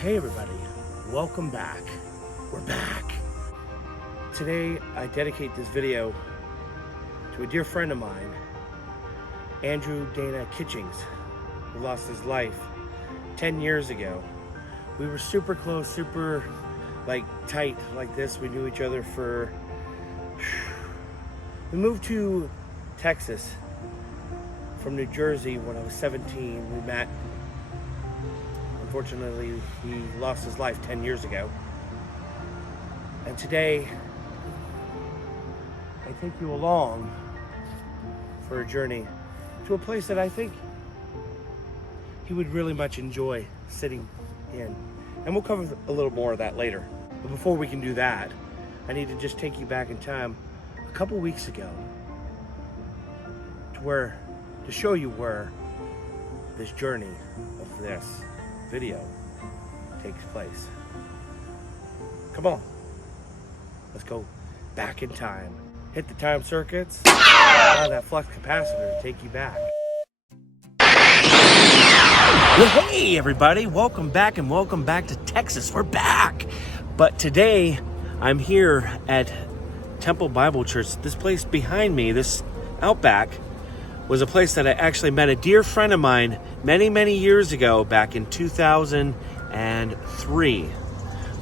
Hey everybody, welcome back. We're back. Today I dedicate this video to a dear friend of mine, Andrew Dana Kitchings, who lost his life 10 years ago. We were super close, super tight like this. We knew each other for... We moved to Texas from New Jersey when I was 17. We met. Unfortunately, he lost his life 10 years ago. And today, I take you along for a journey to a place that I think he would really much enjoy sitting in. And we'll cover a little more of that later. But before we can do that, I need to just take you back in time a couple weeks ago to show you where this journey of this video takes place. Come on, let's go back in time. Hit the time circuits, allow that flux capacitor to take you back. Well, hey everybody, welcome back to Texas. We're back. But today I'm here at Temple Bible Church. This place behind me, this Outback, was a place that I actually met a dear friend of mine many years ago, back in 2003.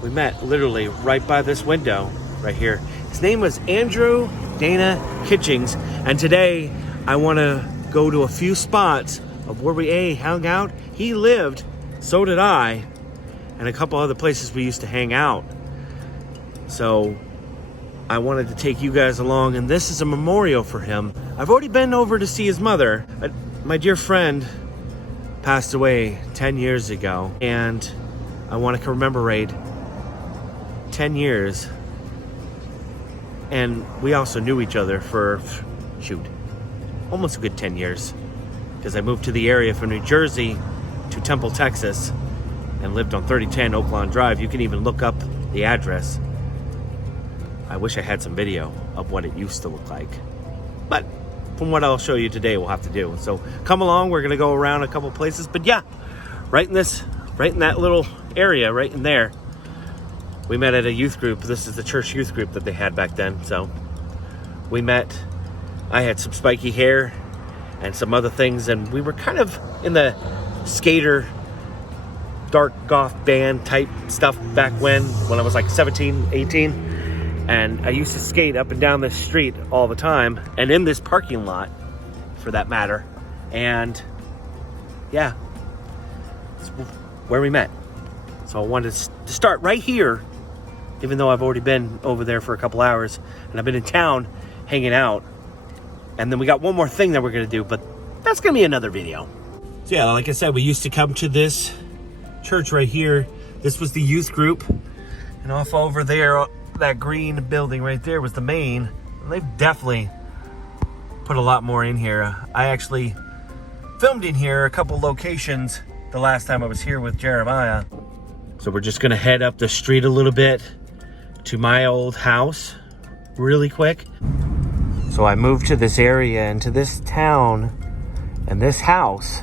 We met literally right by this window right here. His name was Andrew Dana Kitchings, and today I want to go to a few spots of where we hung out. He lived, so did I, and a couple other places we used to hang out. So I wanted to take you guys along, and this is a memorial for him. I've already been over to see his mother. My dear friend passed away 10 years ago, and I want to commemorate 10 years. And we also knew each other for, almost a good 10 years. Because I moved to the area from New Jersey to Temple, Texas, and lived on 3010 Oaklawn Drive. You can even look up the address. I wish I had some video of what it used to look like. But from what I'll show you today, we'll have to do. So come along, we're gonna go around a couple places. But yeah, right in that little area, right in there, we met at a youth group. This is the church youth group that they had back then. So we met. I had some spiky hair and some other things, and we were kind of in the skater, dark goth band type stuff back when I was like 17, 18. And I used to skate up and down this street all the time, and in this parking lot, for that matter. And yeah, that's where we met. So I wanted to start right here, even though I've already been over there for a couple hours, and I've been in town hanging out. And then we got one more thing that we're gonna do, but that's gonna be another video. So yeah, like I said, we used to come to this church right here. This was the youth group, and off over there, that green building right there was the main. And they've definitely put a lot more in here. I actually filmed in here a couple locations the last time I was here with Jeremiah. So we're just gonna head up the street a little bit to my old house really quick. So I moved to this area and to this town and this house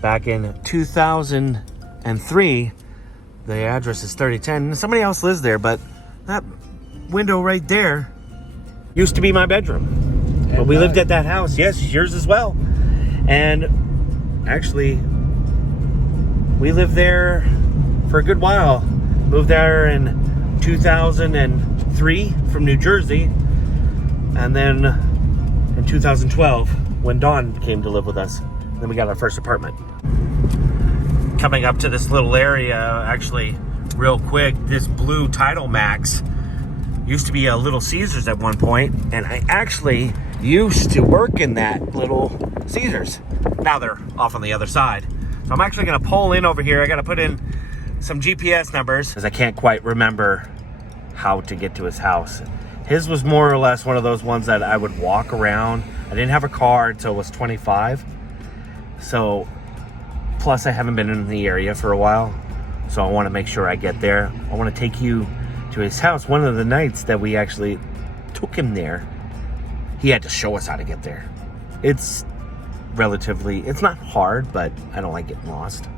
back in 2003. The address is 3010. Somebody else lives there, but that window right there used to be my bedroom. But we lived at that house. Yes, yours as well. And actually, we lived there for a good while. Moved there in 2003 from New Jersey. And then in 2012, when Dawn came to live with us, then we got our first apartment. Coming up to this little area, actually, real quick, this blue Title Max used to be a Little Caesars at one point, and I actually used to work in that Little Caesars. Now they're off on the other side. So I'm actually gonna pull in over here. I gotta put in some GPS numbers because I can't quite remember how to get to his house. His was more or less one of those ones that I would walk around. I didn't have a car until I was 25. So, plus I haven't been in the area for a while. So I wanna make sure I get there. I wanna take you to his house. One of the nights that we actually took him there, he had to show us how to get there. It's not hard, but I don't like getting lost.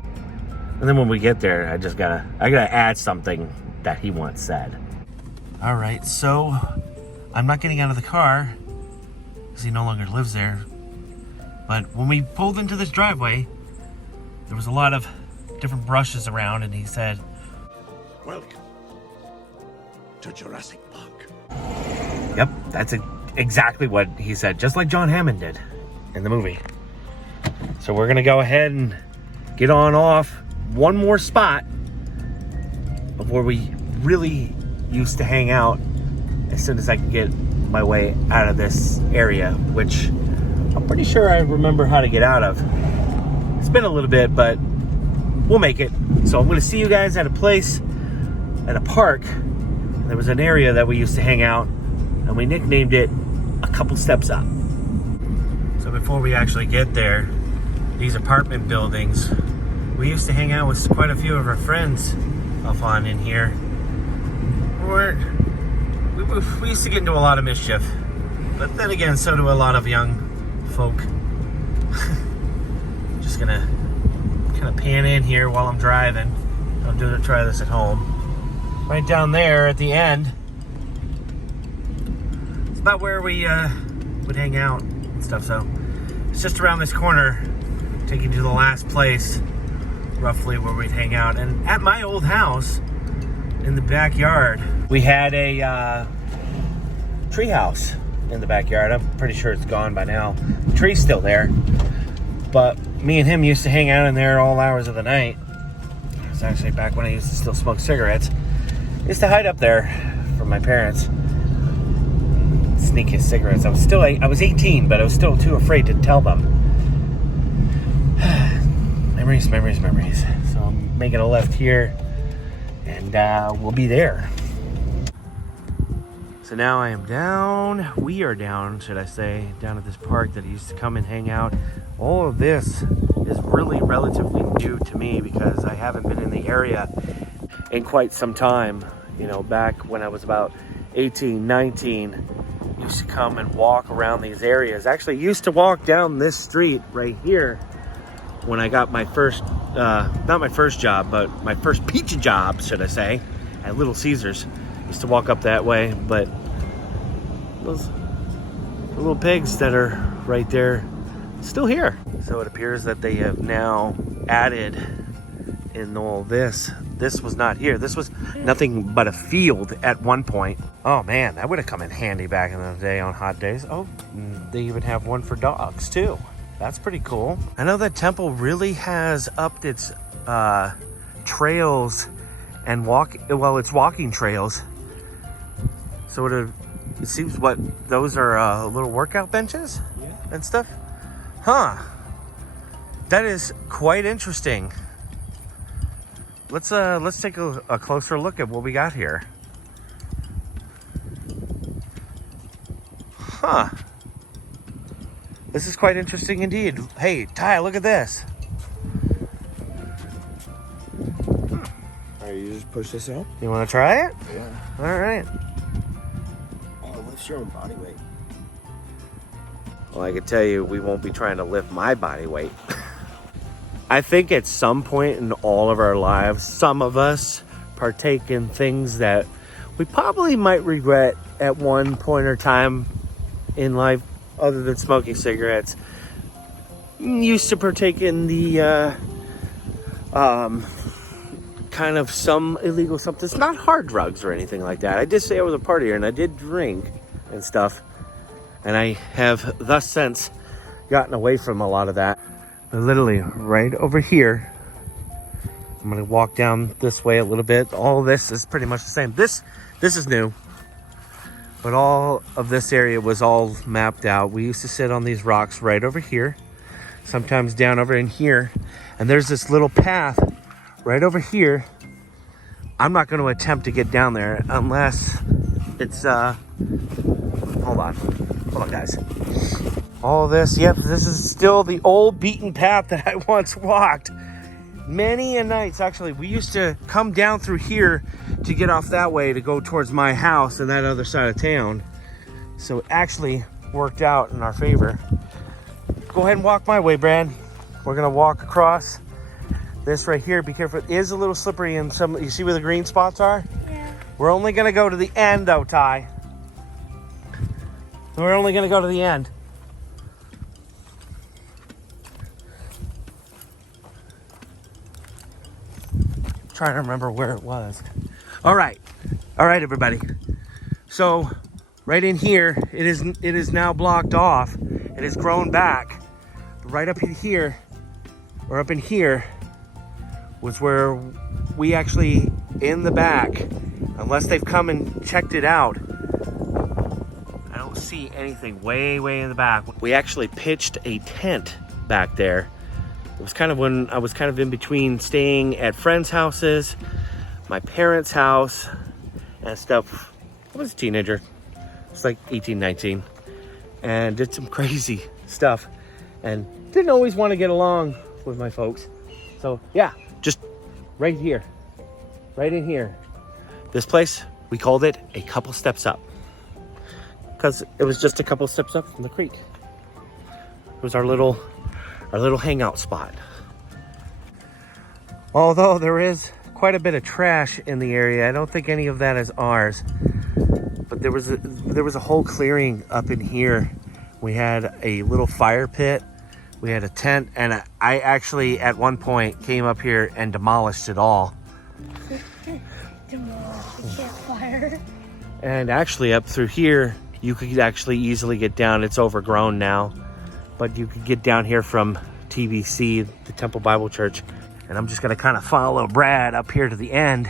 And then when we get there, I gotta add something that he once said. All right, so I'm not getting out of the car because he no longer lives there. But when we pulled into this driveway, there was a lot of different brushes around, and he said, "Welcome to Jurassic Park." Yep, that's exactly what he said, just like John Hammond did in the movie. So we're gonna go ahead and get on off one more spot of where we really used to hang out as soon as I can get my way out of this area, which I'm pretty sure I remember how to get out of. It's been a little bit, but we'll make it. So I'm gonna see you guys at a place, at a park. There was an area that we used to hang out, and we nicknamed it A Couple Steps Up. So before we actually get there, these apartment buildings, we used to hang out with quite a few of our friends up on in here. We used to get into a lot of mischief, but then again, so do a lot of young folk. Just gonna kind of pan in here while I'm driving. I'll try this at home. Right down there at the end, it's about where we would hang out and stuff. So it's just around this corner, taking you to the last place roughly where we'd hang out. And at my old house in the backyard, we had a tree house in the backyard. I'm pretty sure it's gone by now. The tree's still there, but me and him used to hang out in there all hours of the night. It was actually back when I used to still smoke cigarettes. I used to hide up there from my parents, sneak his cigarettes. I was 18, but I was still too afraid to tell them. Memories. So I'm making a left here, and we'll be there. So now we are down, should I say, down at this park that I used to come and hang out. All of this is really relatively new to me because I haven't been in the area in quite some time. You know, back when I was about 18, 19, used to come and walk around these areas. Actually used to walk down this street right here when I got my first, not my first job, but my first pizza job, should I say, at Little Caesars. Used to walk up that way, but those little pigs that are right there, still here. So it appears that they have now added in all this. This was not here. This was nothing but a field at one point. Oh man, that would have come in handy back in the day on hot days. Oh, they even have one for dogs too. That's pretty cool. I know that temple really has upped its trails and it's walking trails. So it seems those are little workout benches and stuff. Huh. That is quite interesting. Let's take a closer look at what we got here. Huh. This is quite interesting indeed. Hey, Ty, look at this. Alright, you just push this out? You want to try it? Yeah. All right. Oh, it lifts your own body weight. Well, I can tell you, we won't be trying to lift my body weight. I think at some point in all of our lives, some of us partake in things that we probably might regret at one point or time in life, other than smoking cigarettes. Used to partake in the kind of some illegal substance, not hard drugs or anything like that. I did say I was a partier and I did drink and stuff, and I have thus since gotten away from a lot of that. But literally right over here, I'm gonna walk down this way a little bit. All of this is pretty much the same. This is new, but all of this area was all mapped out. We used to sit on these rocks right over here, sometimes down over in here, and there's this little path right over here. I'm not going to attempt to get down there unless it's hold on guys. All this, yep, this is still the old beaten path that I once walked many a nights. Actually, we used to come down through here to get off that way to go towards my house and that other side of town. So it actually worked out in our favor. Go ahead and walk my way, Brad. We're gonna walk across this right here, be careful. It is a little slippery and some, you see where the green spots are? Yeah. We're only gonna go to the end though, Ty. We're only gonna go to the end. Trying to remember where it was. All right, everybody. So right in here, it is now blocked off. It has grown back. Right up in here, or up in here, was where we actually, in the back, unless they've come and checked it out, I don't see anything way in the back. We actually pitched a tent back there. It was kind of when I was kind of in between staying at friends' houses, my parents' house, and stuff. I was a teenager. I was like 18, 19, and did some crazy stuff, and didn't always want to get along with my folks. So yeah, just right here, right in here. This place, we called it a couple steps up, because it was just a couple steps up from the creek. It was our little hangout spot. Although there is quite a bit of trash in the area, I don't think any of that is ours. But there was a whole clearing up in here. We had a little fire pit, we had a tent, and I actually at one point came up here and demolished it all. Demolished the campfire. And actually up through here, you could actually easily get down. It's overgrown now, but you could get down here from TBC, the Temple Bible Church. And I'm just gonna kind of follow Brad up here to the end.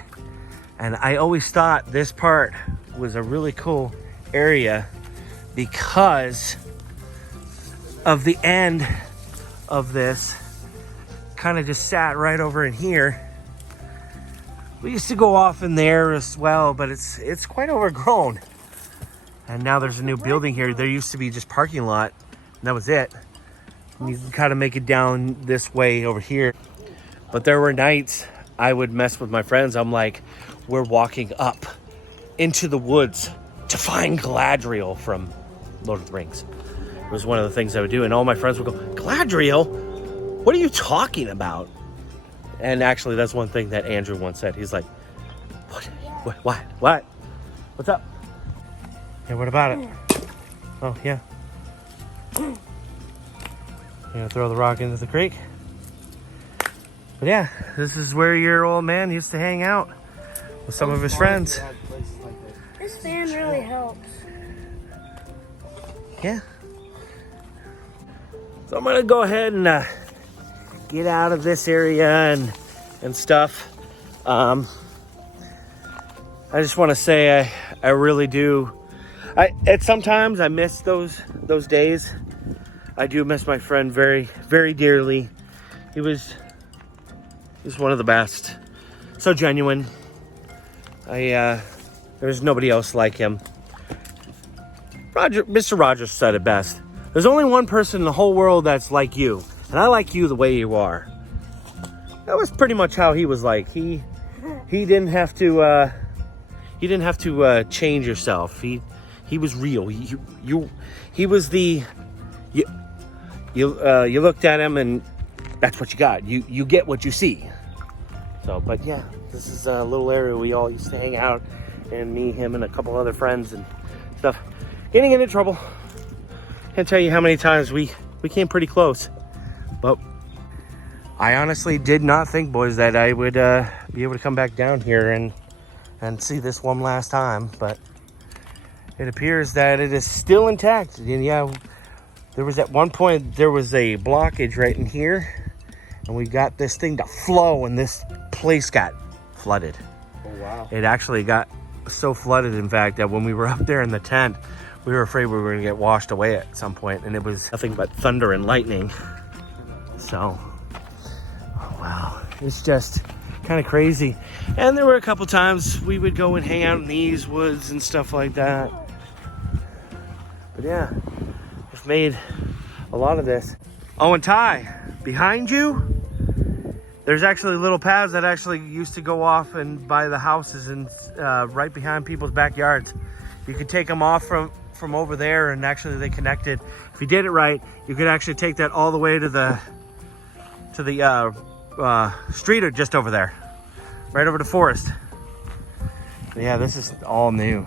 And I always thought this part was a really cool area because of the end of this. Kind of just sat right over in here. We used to go off in there as well, but it's quite overgrown. And now there's a new building here. There used to be just parking lot, and that was it. And you can kind of make it down this way over here. But there were nights I would mess with my friends. I'm like, we're walking up into the woods to find Galadriel from Lord of the Rings. It was one of the things I would do. And all my friends would go, Galadriel? What are you talking about? And actually, that's one thing that Andrew once said. He's like, what? What's up? Yeah, what about it? Oh, yeah. You gonna throw the rock into the creek? But yeah, this is where your old man used to hang out with some of his friends. This fan really helps. Yeah. So I'm gonna go ahead and get out of this area and stuff. I just want to say I really do. Sometimes I miss those days. I do miss my friend very, very dearly. He was one of the best. So genuine. There's nobody else like him. Mr. Rogers said it best. There's only one person in the whole world that's like you, and I like you the way you are. That was pretty much how he was like. He didn't have to change yourself. He was real. He was the you looked at him and that's what you got. You get what you see. So, but yeah, this is a little area we all used to hang out, and me, him, and a couple other friends and stuff. Getting into trouble. Can't tell you how many times we came pretty close. But I honestly did not think, boys, that I would be able to come back down here and see this one last time. But it appears that it is still intact. And yeah, there was at one point, there was a blockage right in here, and we got this thing to flow, and this place got flooded. Oh, wow. It actually got so flooded, in fact, that when we were up there in the tent, we were afraid we were going to get washed away at some point, and it was nothing but thunder and lightning. So, oh, wow, it's just kind of crazy. And there were a couple times we would go and hang out in these woods and stuff like that. But yeah, I've made a lot of this. Oh, and Ty, behind you, there's actually little paths that actually used to go off and by the houses and right behind people's backyards. You could take them off from over there, and actually they connected. If you did it right, you could actually take that all the way to the street are just over there, right over the forest. Yeah, this is all new.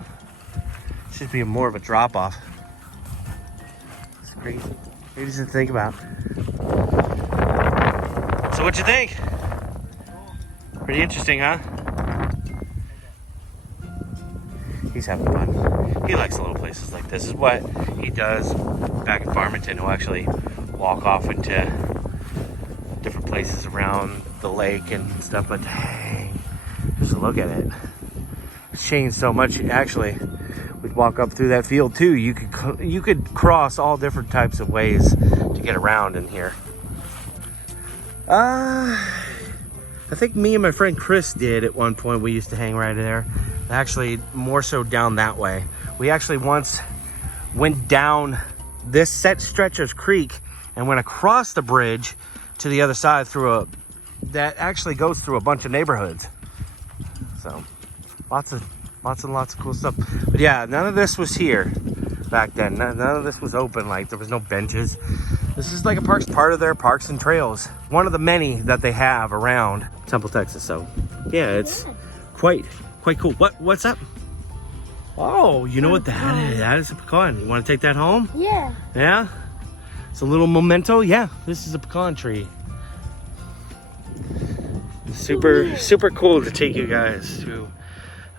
Should be more of a drop-off. It's crazy. Crazy to think about. So what'd you think? Pretty interesting, huh? He's having fun. He likes little places like this. This is what he does back in Farmington. He'll actually walk off into different places around the lake and stuff. But dang, just look at it. It's changed so much. Actually, we'd walk up through that field too. You could cross all different types of ways to get around in here. I think me and my friend Chris did at one point. We used to hang right there. Actually, more so down that way. We actually once went down this set stretch of creek and went across the bridge to the other side through that actually goes through a bunch of neighborhoods. So lots and lots of cool stuff. But yeah, none of this was here back then. None of this was open. Like, there was no benches. This is like a part of their parks and trails. One of the many that they have around Temple, Texas. So yeah, it's quite cool. What's up? Oh, you know what that is? That is a pecan. You want to take that home? Yeah. Yeah? It's a little memento. Yeah, this is a pecan tree. Super cool to take you guys to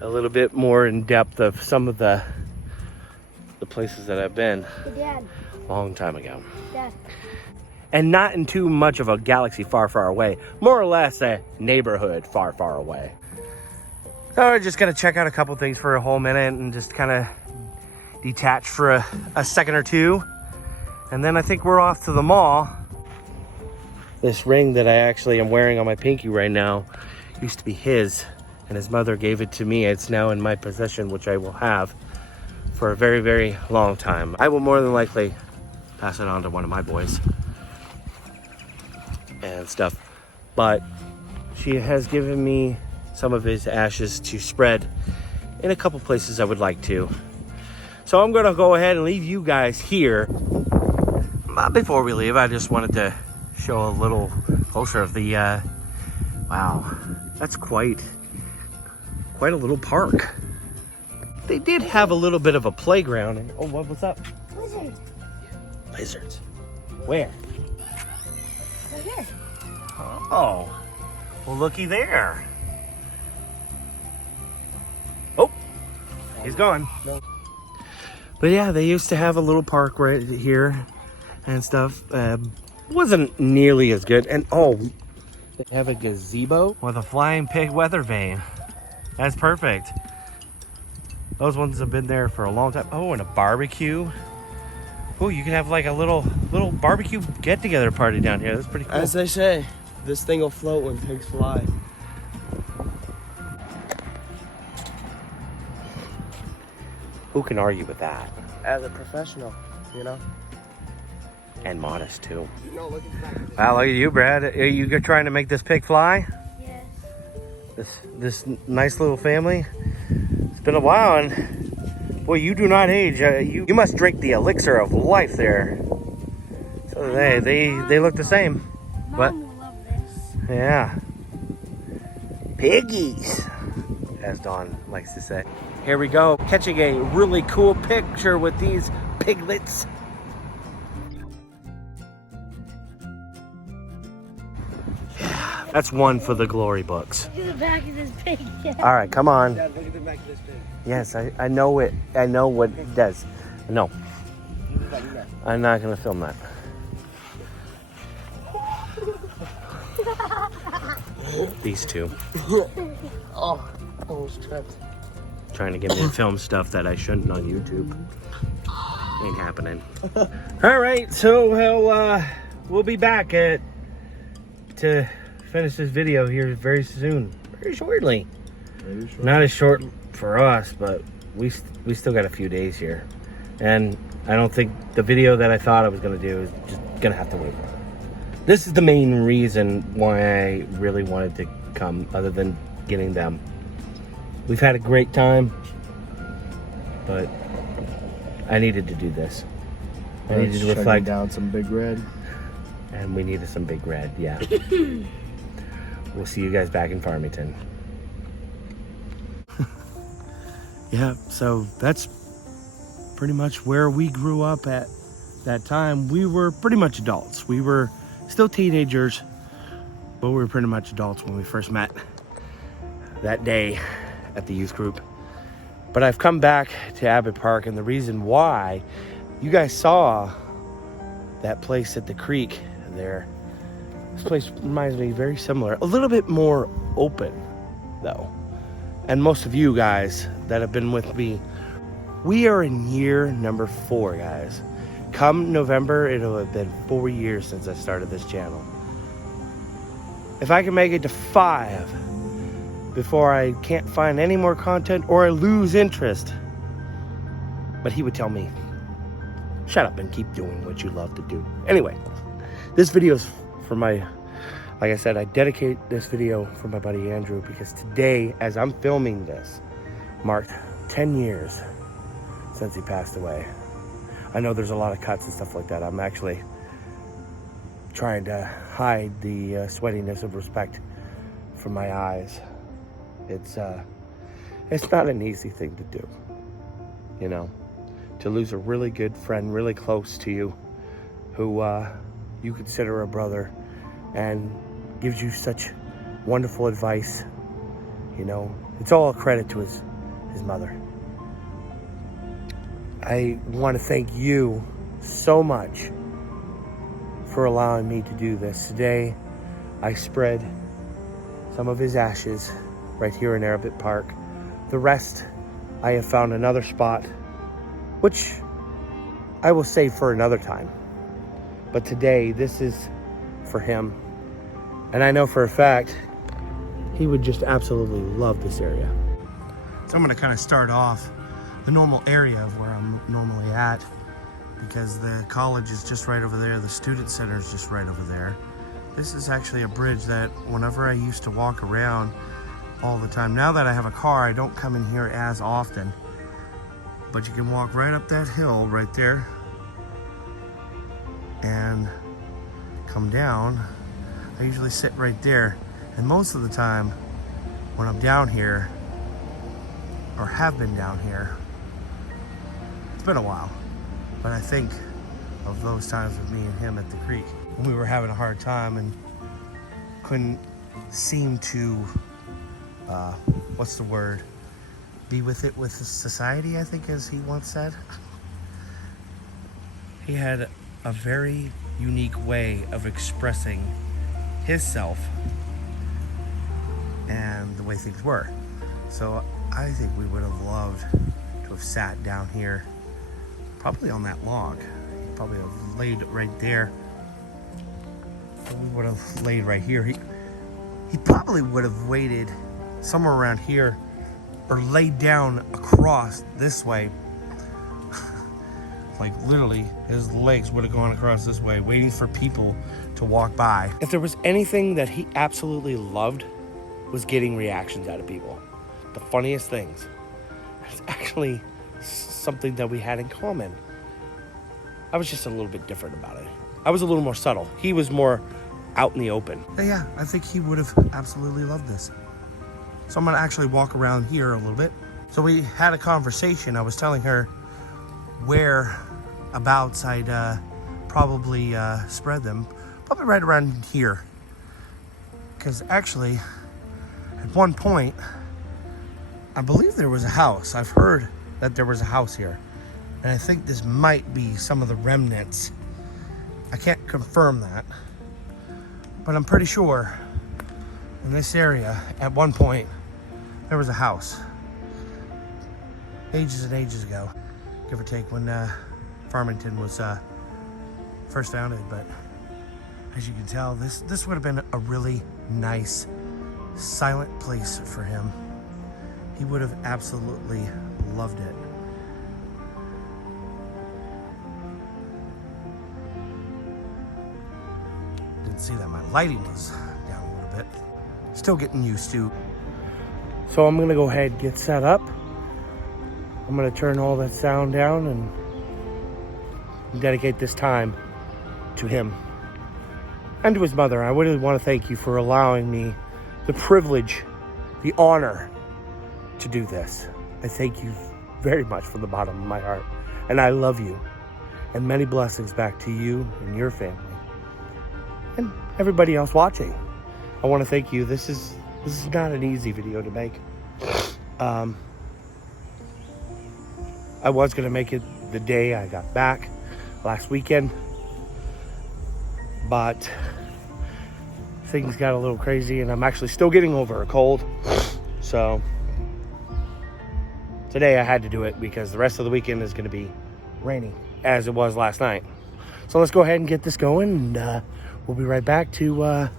a little bit more in depth of some of the places that I've been a long time ago. Dad. And not in too much of a galaxy far away. More or less a neighborhood far away. So we're just gonna check out a couple things for a whole minute and just kind of detach for a second or two. And then I think we're off to the mall. This ring that I actually am wearing on my pinky right now used to be his, and his mother gave it to me. It's now in my possession, which I will have for a very long time. I will more than likely pass it on to one of my boys and stuff. But she has given me some of his ashes to spread in a couple places I would like to. So I'm gonna go ahead and leave you guys here. But before we leave, I just wanted to show a little closer of the, wow, that's quite a little park. They did have a little bit of a playground. And, oh, what's up? Lizard. Lizards. Where? Right here. Oh, well, looky there. Oh, he's gone. No. But yeah, they used to have a little park right here and stuff. Wasn't nearly as good. And oh, they have a gazebo with a flying pig weather vane. That's perfect. Those ones have been there for a long time. Oh, and a barbecue. Oh, you can have like a little barbecue get-together party down here. That's pretty cool. As they say, this thing will float when pigs fly. Who can argue with that? As a professional, you know? And modest too. You know, look at the back of this. Wow, look at you, Brad. Are you trying to make this pig fly? Yes. This nice little family. It's been a while, and boy, you do not age. You must drink the elixir of life there. So they look the same. What? Mom will love this. Yeah. Piggies, as Dawn likes to say. Here we go, catching a really cool picture with these piglets. Yeah, that's one for the glory books. Look at the back of this pig. All right, come on. Dad, look at the back of this pig. Yes, I know it. I know what it does. No, I'm not gonna film that. These two Oh, almost tripped. trying to get me to film stuff that I shouldn't on YouTube. Ain't happening. All right, so we'll be back to finish this video here very soon, very shortly. Not as short for us, but we still got a few days here, and I don't think the video that I thought I was gonna do is just gonna have to wait. This is the main reason why I really wanted to come, other than getting them. We've had a great time, but I needed to do this. I needed to reflect down some big red. And we needed some big red, yeah. we'll see you guys back in Farmington. Yeah, so that's pretty much where we grew up at that time. We were pretty much adults. We were still teenagers, but we were pretty much adults when we first met that day at the youth group. But I've come back to Abbott Park, and the reason why, you guys saw that place at the creek there. This place reminds me very similar, a little bit more open though. And most of you guys that have been with me, we are in year number 4, guys. Come November, it'll have been 4 years since I started this channel. If I can make it to 5 before I can't find any more content or I lose interest. But he would tell me, shut up and keep doing what you love to do. Anyway, this video is for my, like I said, I dedicate this video for my buddy Andrew, because today, as I'm filming this, marked 10 years since he passed away. I know there's a lot of cuts and stuff like that. I'm actually trying to hide the sweatiness of respect from my eyes. It's not an easy thing to do, you know, to lose a really good friend, really close to you, who you consider a brother and gives you such wonderful advice. You know, it's all a credit to his mother. I want to thank you so much for allowing me to do this. Today, I spread some of his ashes right here in Abbott Park. The rest, I have found another spot, which I will save for another time. But today, this is for him. And I know for a fact, he would just absolutely love this area. So I'm gonna kind of start off the normal area of where I'm normally at, because the college is just right over there, the student center is just right over there. This is actually a bridge that whenever I used to walk around all the time, now that I have a car, I don't come in here as often, but you can walk right up that hill right there and come down. I usually sit right there, and most of the time when I'm down here, or have been down here, it's been a while, but I think of those times with me and him at the creek when we were having a hard time and couldn't seem to, what's the word, be with it with society, I think, as he once said. He had a very unique way of expressing his self and the way things were. So I think we would have loved to have sat down here, probably on that log. Probably have laid right there. We would have laid right here. He probably would have waited somewhere around here, or laid down across this way. Like literally, his legs would have gone across this way, waiting for people to walk by. If there was anything that he absolutely loved, was getting reactions out of people. The funniest things. It's actually something that we had in common. I was just a little bit different about it. I was a little more subtle. He was more out in the open. But yeah, I think he would have absolutely loved this. So I'm gonna actually walk around here a little bit. So we had a conversation. I was telling her whereabouts I'd probably spread them. Probably right around here. Because actually, at one point, I believe there was a house. I've heard that there was a house here. And I think this might be some of the remnants. I can't confirm that. But I'm pretty sure in this area, at one point, there was a house. Ages and ages ago. Give or take when Farmington was first founded. But as you can tell, this would have been a really nice, silent place for him. He would have absolutely loved it. Didn't see that my lighting was down a little bit. Still getting used to. So I'm gonna go ahead and get set up. I'm gonna turn all that sound down and dedicate this time to him and to his mother. I really want to thank you for allowing me the privilege, the honor to do this. I thank you very much from the bottom of my heart. And I love you. And many blessings back to you and your family. And everybody else watching. I want to thank you. This is not an easy video to make. I was going to make it the day I got back last weekend. But things got a little crazy and I'm actually still getting over a cold. So today I had to do it because the rest of the weekend is going to be raining as it was last night. So let's go ahead and get this going, and we'll be right back to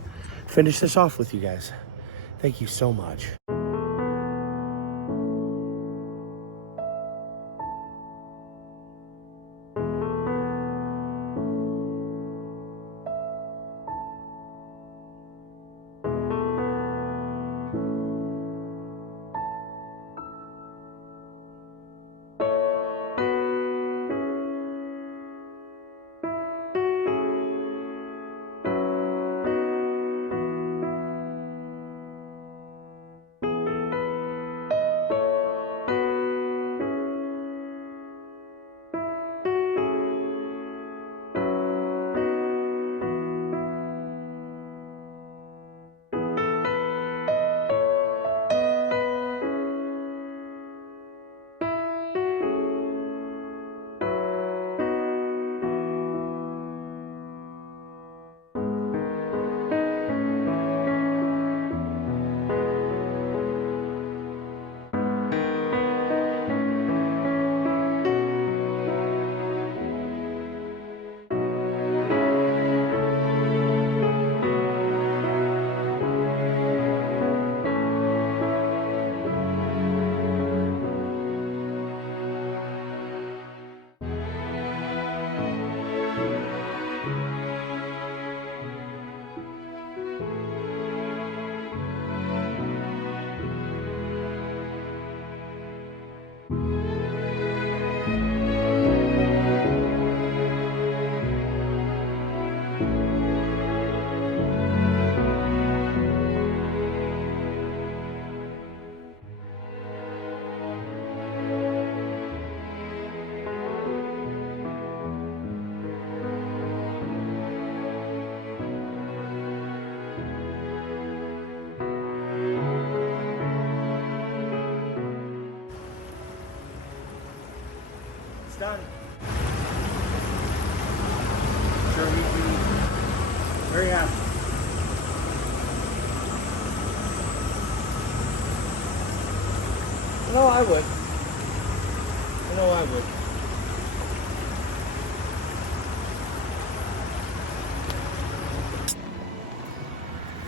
finish this off with you guys. Thank you so much. Done. Sure, he'd be very happy. No, I would. I know I would.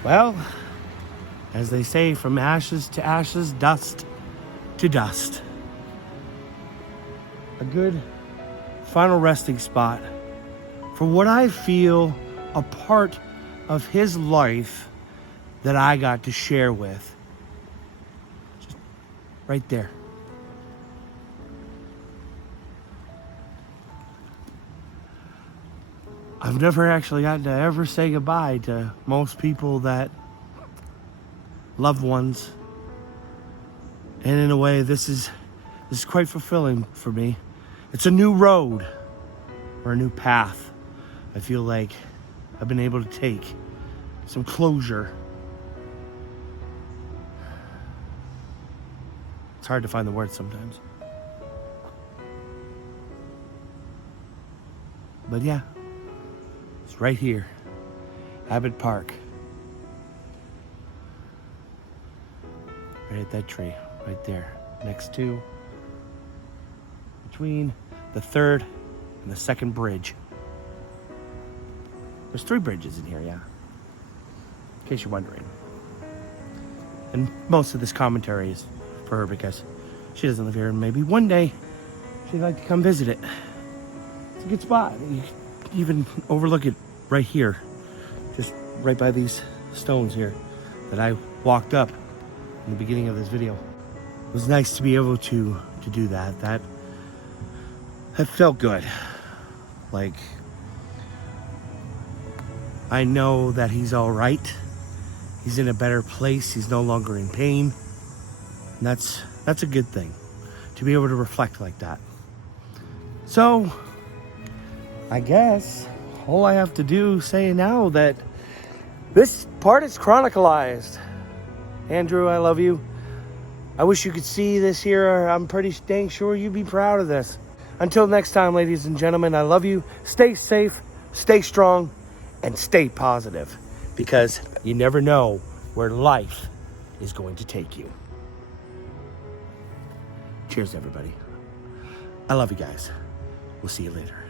Well, as they say, from ashes to ashes, dust to dust. A good final resting spot for what I feel a part of his life that I got to share with. Just right there. I've never actually gotten to ever say goodbye to most people that loved ones. And in a way, this is quite fulfilling for me. It's a new road or a new path. I feel like I've been able to take some closure. It's hard to find the words sometimes. But yeah, it's right here, Abbott Park. Right at that tree, right there, next to, between the third and the second bridge. There's 3 bridges in here, yeah. In case you're wondering. And most of this commentary is for her because she doesn't live here, and maybe one day she'd like to come visit it. It's a good spot. You can even overlook it right here. Just right by these stones here that I walked up in the beginning of this video. It was nice to be able to do that. That felt good. Like, I know that he's all right. He's in a better place. He's no longer in pain. And that's a good thing, to be able to reflect like that. So, I guess all I have to say now that this part is chronicalized. Andrew, I love you. I wish you could see this here. I'm pretty dang sure you'd be proud of this. Until next time, ladies and gentlemen, I love you. Stay safe, stay strong, and stay positive. Because you never know where life is going to take you. Cheers, everybody. I love you guys. We'll see you later.